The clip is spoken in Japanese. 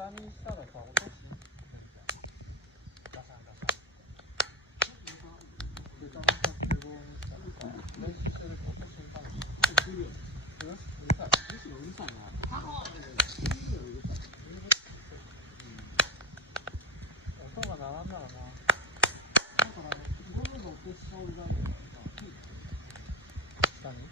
下にしたらさ、落とすガシャンガシャン。で、ガシャンって棒にしたらさ、練習してると音瞬間にするよ。うるさい。むしろうるさいな。タコーってうるさい。音が鳴らんならな。だから、ゴムのプッシャーを入れられるからさ、下に